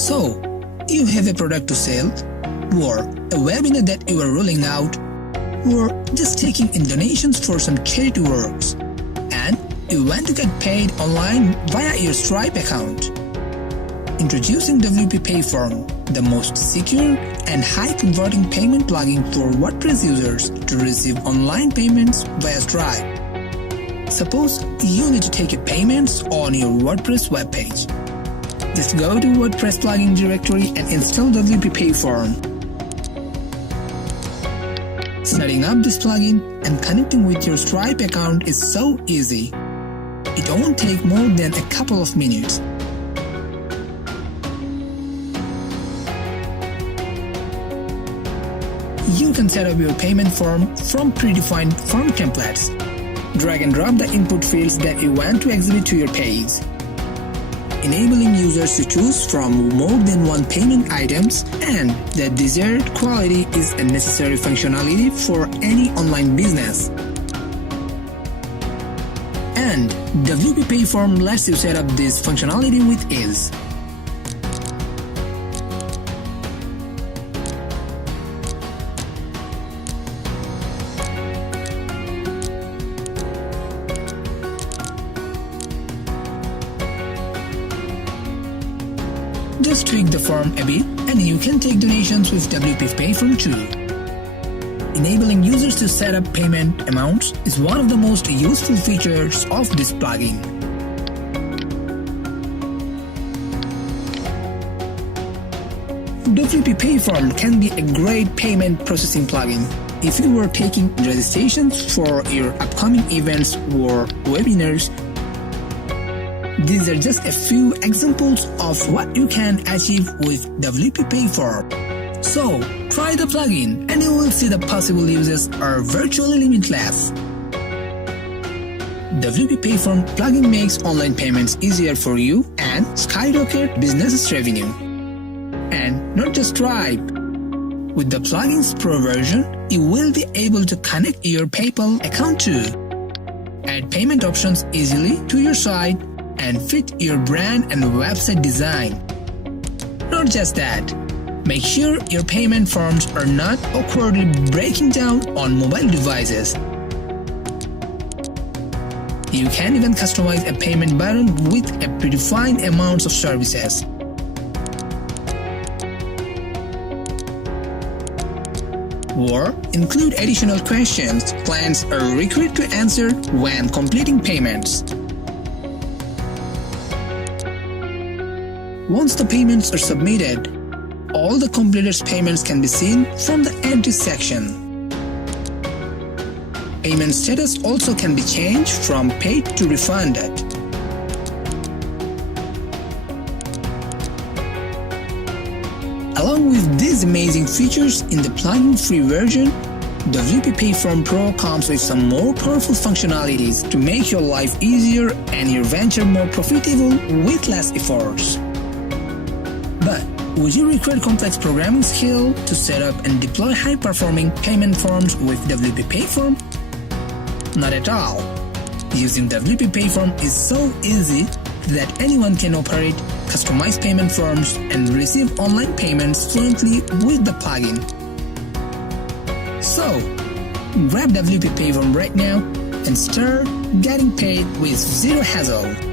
So, you have a product to sell, or a webinar that you are rolling out, or just taking in donations for some charity works, and you want to get paid online via your Stripe account. Introducing WP Payform, the most secure and high-converting payment plugin for WordPress users to receive online payments via Stripe. Suppose you need to take a payments on your WordPress webpage. Just go to WordPress plugin directory and install WP Payform. Setting up this plugin and connecting with your Stripe account is so easy. It won't take more than a couple of minutes. You can set up your payment form from predefined form templates. Drag and drop the input fields that you want to exhibit to your page. Enabling users to choose from more than one payment items, and the desired quality is a necessary functionality for any online business. And WP Payform lets you set up this functionality with ease. Just tweak the form a bit and you can take donations with WP Payform too. Enabling users to set up payment amounts is one of the most useful features of this plugin. WP Payform can be a great payment processing plugin if you were taking registrations for your upcoming events or webinars. These are just a few examples of what you can achieve with WP Payform. So, try the plugin and you will see the possible uses are virtually limitless. WP Payform plugin makes online payments easier for you and skyrocket business revenue. And not just Stripe. With the plugin's Pro version, you will be able to connect your PayPal account too. Add payment options easily to your site and fit your brand and website design. Not just that, make sure your payment forms are not awkwardly breaking down on mobile devices. You can even customize a payment button with a predefined amounts of services. Or include additional questions clients are required to answer when completing payments. Once the payments are submitted, all the completed payments can be seen from the entry section. Payment status also can be changed from paid to refunded. Along with these amazing features in the plugin-free version, WP Payform Pro comes with some more powerful functionalities to make your life easier and your venture more profitable with less efforts. But would you require complex programming skill to set up and deploy high-performing payment forms with WP Payform? Not at all. Using WP Payform is so easy that anyone can operate, customize payment forms, and receive online payments fluently with the plugin. So, grab WP Payform right now and start getting paid with zero hassle.